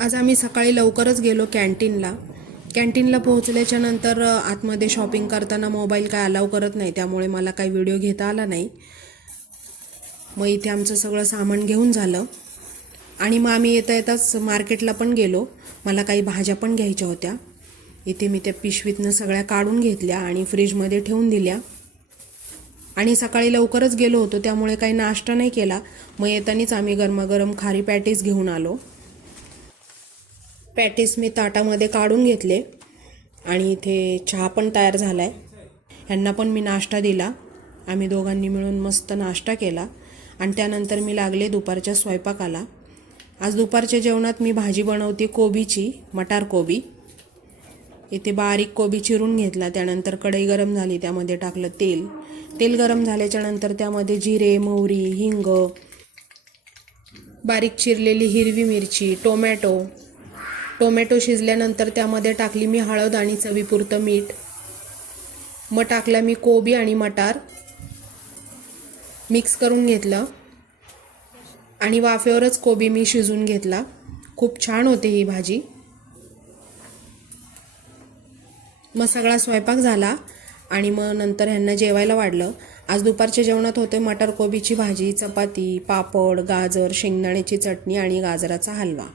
आज आम्ही सकाळी लवकरच गेलो कॅन्टीनला. कॅन्टीनला पोहोचल्याच्या नंतर आतमध्ये शॉपिंग करताना मोबाईल काय अलाव करत नाही, त्यामुळे मला काही व्हिडिओ घेता आला नाही. मग इथे आमचं सगळं सामान घेऊन झालं आणि मग आम्ही येता येताच मार्केटला पण गेलो. मला काही भाज्या पण घ्यायच्या होत्या. इथे मी त्या पिशवीतनं सगळ्या काढून घेतल्या आणि फ्रीजमध्ये ठेवून दिल्या. आणि सकाळी लवकरच गेलो होतो त्यामुळे काही नाश्ता नाही केला. मग येतानीच आम्ही गरमागरम खारी पॅटीस घेऊन आलो. पॅटीस मी ताटामध्ये काढून घेतले आणि इथे चहा पण तयार झाला आहे. ह्यांना पण मी नाश्ता दिला. आम्ही दोघांनी मिळून मस्त नाश्ता केला आणि त्यानंतर मी लागले दुपारच्या स्वयंपाकाला. आज दुपारच्या जेवणात मी भाजी बनवते कोबीची, मटार कोबी. इथे बारीक कोबी चिरून घेतला. त्यानंतर कढई गरम झाली, त्यामध्ये टाकलं तेल. तेल गरम झाल्याच्या नंतर त्यामध्ये जिरे, मोहरी, हिंग, बारीक चिरलेली हिरवी मिरची, टोमॅटो शिजल्यानंतर त्यामध्ये टाकली मी हळद आणि चवीपुरतं मीठ. मग टाकला मी कोबी आणि मटार, मिक्स करून घेतलं आणि वाफेवरच कोबी मी शिजवून घेतला. खूप छान होते ही भाजी. मग सगळा स्वयंपाक झाला आणि मग नंतर ह्यांना जेवायला वाढलं. आज दुपारच्या जेवणात होते मटार कोबीची भाजी, चपाती, पापड, गाजर, शेंगदाण्याची चटणी आणि गाजराचा हलवा.